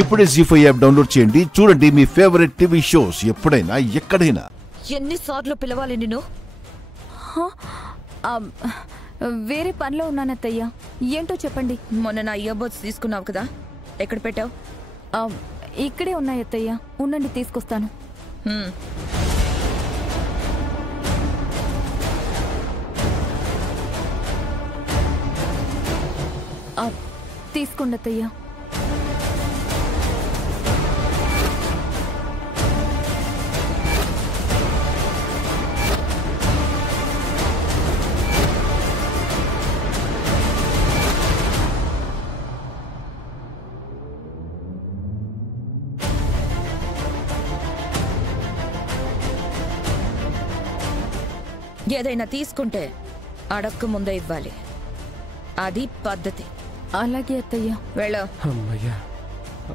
ఇప్పుడే జీ5 app download చేయండి. చూడండి మీ ఫేవరెట్ టీవీ షోస్ ఎప్పుడైనా ఎక్కడైనా. ఎన్నిసార్లు పిలవాలి నిన్ను? వేరే పనిలో ఉన్నానత్తయ్య. ఏంటో చెప్పండి. మొన్న నా ఇయర్బడ్స్ తీసుకున్నావు కదా, ఎక్కడ పెట్టావు? ఇక్కడే ఉన్నాయత్తయ్య. ఉండండి, తీసుకొస్తాను. తీసుకోండి అత్తయ్య. ఏదైనా తీసుకుంటే అడక్కు ముందే ఇవ్వాలి, అది పద్ధతి. అలాగే అత్తయ్య. వెళ్ళ. అమ్మయ్యా,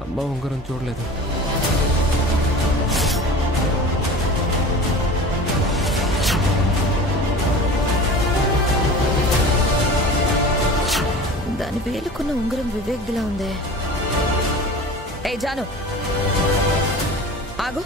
అమ్మ ఉంగరం చూడలేదు. దాని వేలుకున్న ఉంగరం వివేక్దిలా ఉందే. ఏ జాను, ఆగు.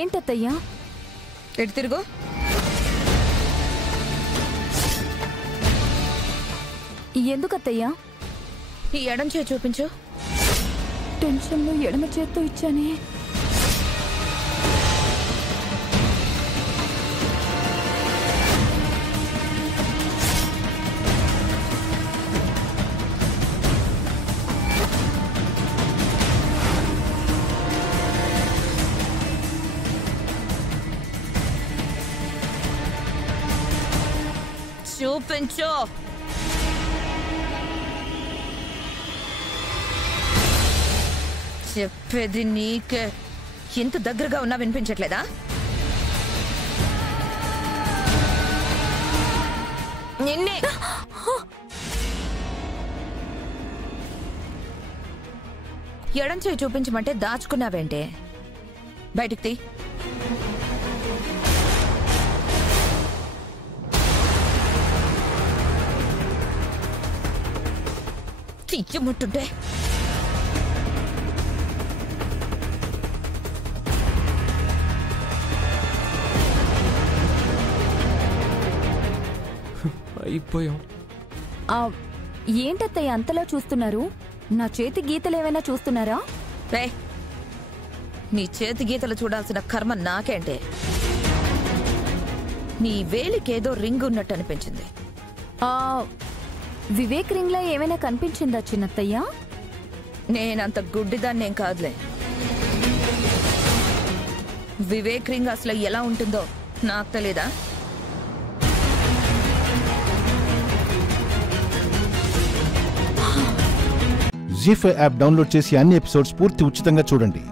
ఏంటత్తయ్యా? ఎటు తిరుగు. ఎందుకత్తయ్యా? ఈ ఎడం చేయి చూపించు. టెన్షన్లో ఎడమ చేత్తో ఇచ్చానే. చూపించు. చెప్పేది నీకే. ఎంత దగ్గరగా ఉన్నా వినిపించట్లేదా? నిన్నే. ఎడం చేయి చూపించమంటే దాచుకున్నావేంటే? బయటికి తీ. తీయముట్టుంటే అయిపోయాం. ఏంటత్తయ్య అంతలా చూస్తున్నారు? నా చేతి గీతలేమైనా చూస్తున్నారా? నీ చేతి గీతలు చూడాల్సిన కర్మ నాకేంటే? నీ వేలికేదో రింగ్ ఉన్నట్టు అనిపించింది. వివేక్ రింగ్ లా ఏమైనా కనిపించిందా చిన్నత్తయ్య? నేనంత గుడ్డిదాన్నేం కాదులే. వివేక్ రింగ్ అసలు ఎలా ఉంటుందో నాకు తెలీదా? జీ5 యాప్ డౌన్లోడ్ చేసి అన్ని ఎపిసోడ్స్ పూర్తి ఉచితంగా చూడండి.